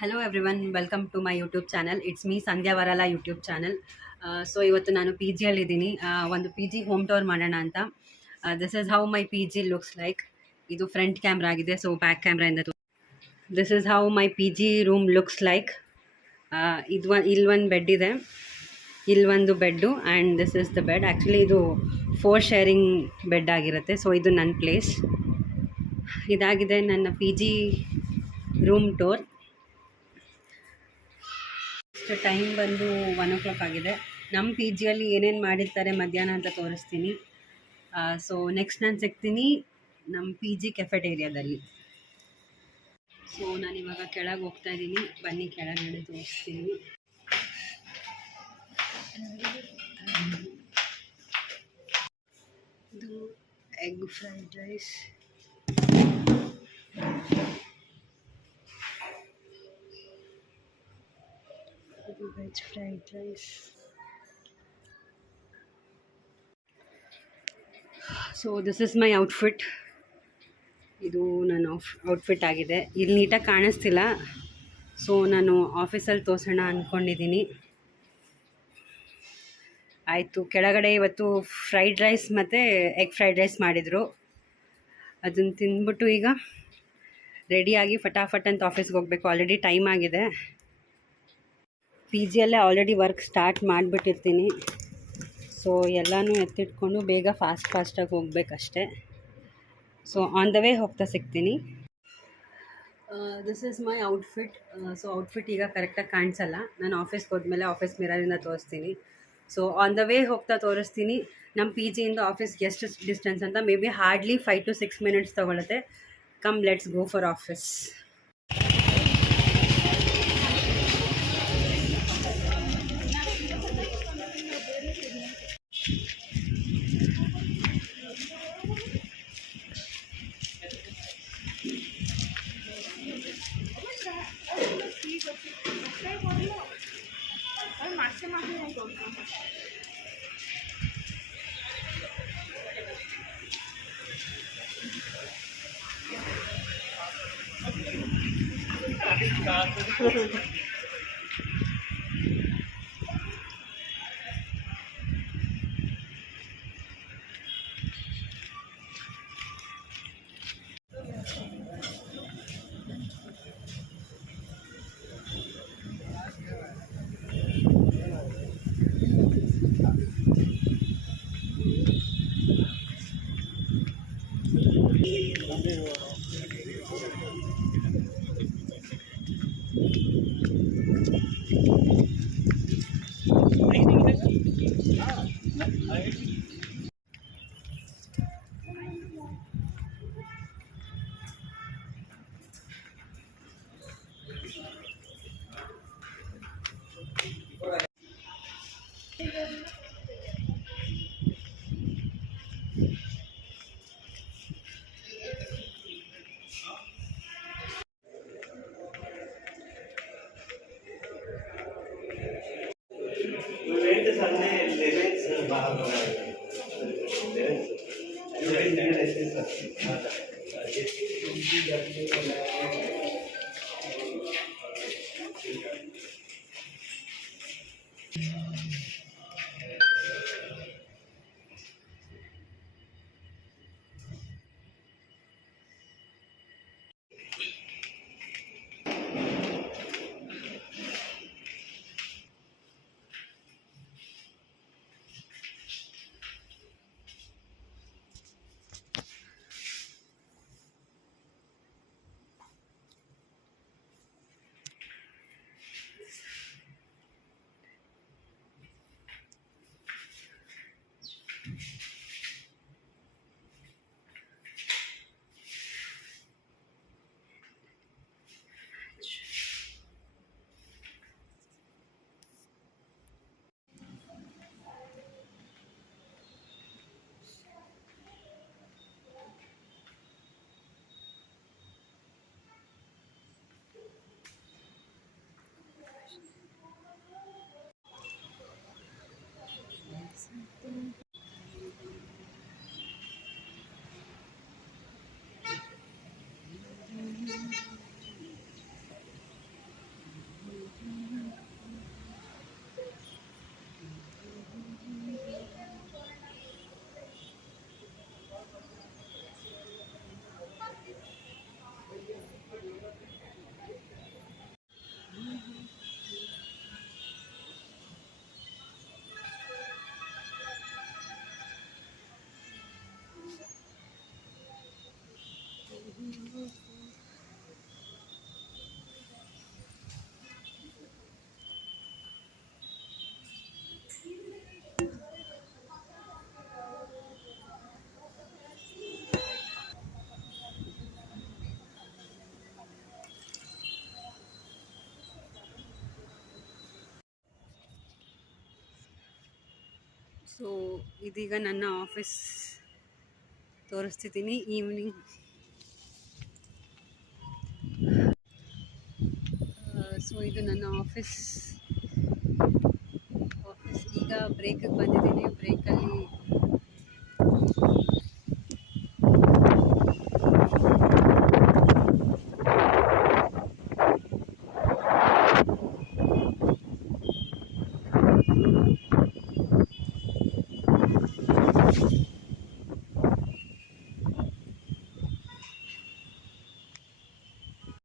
Hello everyone, welcome to my YouTube channel. It's me Sandhya Varala YouTube channel. So ಇವತ್ತು ನಾನು ಪಿ ಜಿಯಲ್ಲಿದ್ದೀನಿ. ಒಂದು ಪಿ ಜಿ ಹೋಮ್ ಟೂರ್ ಮಾಡೋಣ ಅಂತ. This is how my P G looks like. ಇದು front camera ಆಗಿದೆ, so back ಕ್ಯಾಮ್ರಾಯಿಂದ this is how my P G room looks like. ಇಲ್ಲೊಂದು ಬೆಡ್ ಇದೆ, ಇಲ್ಲೊಂದು bed, and this is the bed. Actually ಇದು 4 sharing bed ಆಗಿರುತ್ತೆ. ಸೊ ಇದು ನನ್ನ ಪ್ಲೇಸ್. ಇದಾಗಿದೆ ನನ್ನ P G room tour. Time ಬಂದು 1 o'clock ಆಗಿದೆ. ನಮ್ಮ ಪಿ ಜಿಯಲ್ಲಿ ಏನೇನು ಮಾಡಿರ್ತಾರೆ ಮಧ್ಯಾಹ್ನ ಅಂತ ತೋರಿಸ್ತೀನಿ. ಸೊ ನೆಕ್ಸ್ಟ್ ನಾನು ಸಿಗ್ತೀನಿ ನಮ್ಮ ಪಿ ಜಿ ಕೆಫೆಟೇರಿಯಾದಲ್ಲಿ. ಸೊ ನಾನಿವಾಗ ಕೆಳಗೆ ಹೋಗ್ತಾ ಇದ್ದೀನಿ, ಬನ್ನಿ ಕೆಳಗಡೆ ತೋರಿಸ್ತೀನಿ. ಇದು ಎಗ್ ಫ್ರೈಡ್ ರೈಸ್, ಇದು veg fried rice. So this is my outfit. ಇದು ನನ್ನ ಔಟ್ಫಿಟ್ ಆಗಿದೆ. ಇಲ್ಲಿ ನೀಟಾಗಿ ಕಾಣಿಸ್ತಿಲ್ಲ, ಸೊ ನಾನು ಆಫೀಸಲ್ಲಿ ತೋರಿಸೋಣ ಅಂದ್ಕೊಂಡಿದ್ದೀನಿ. ಆಯಿತು, ಕೆಳಗಡೆ ಇವತ್ತು ಫ್ರೈಡ್ ರೈಸ್ ಮತ್ತು ಎಗ್ ಫ್ರೈಡ್ ರೈಸ್ ಮಾಡಿದರು. ಅದನ್ನು ತಿಂದ್ಬಿಟ್ಟು ಈಗ ರೆಡಿಯಾಗಿ ಫಟಾಫಟ್ ಅಂತ ಆಫೀಸ್ಗೆ ಹೋಗಬೇಕು. ಆಲ್ರೆಡಿ ಟೈಮ್ ಆಗಿದೆ. ಪಿ ಜಿಯಲ್ಲೇ ಆಲ್ರೆಡಿ ವರ್ಕ್ ಸ್ಟಾರ್ಟ್ ಮಾಡಿಬಿಟ್ಟಿರ್ತೀನಿ. ಸೊ ಎಲ್ಲನೂ ಎತ್ತಿಟ್ಕೊಂಡು ಬೇಗ ಫಾಸ್ಟಾಗಿ ಹೋಗ್ಬೇಕಷ್ಟೆ. ಸೊ ಆನ್ ದ ವೇ ಹೋಗ್ತಾ ಸಿಗ್ತೀನಿ. This is my outfit. So outfit ಈಗ ಕರೆಕ್ಟಾಗಿ ಕಾಣಿಸಲ್ಲ. ನಾನು ಆಫೀಸ್ಗೆ ಹೋದ್ಮೇಲೆ ಆಫೀಸ್ ಮಿರರಿಂದ ತೋರಿಸ್ತೀನಿ. ಸೊ ಆನ್ ದ ವೇ ಹೋಗ್ತಾ ತೋರಿಸ್ತೀನಿ. ನಮ್ಮ ಪಿ ಜಿಯಿಂದ ಆಫೀಸ್ಗೆ ಎಷ್ಟು ಡಿಸ್ಟೆನ್ಸ್ ಅಂತ. Maybe hardly 5 to 6 minutes ತೊಗೊಳುತ್ತೆ. Come let's go for office. So ಇದೀಗ ನನ್ನ ಆಫೀಸ್ ತೋರಿಸ್ತಿದ್ದೀನಿ ಈವ್ನಿಂಗ್. ಸೊ ಇದು ನನ್ನ ಆಫೀಸ್ ಈಗ ಬ್ರೇಕಿಗೆ ಬಂದಿದ್ದೀನಿ. ಬ್ರೇಕಲ್ಲಿ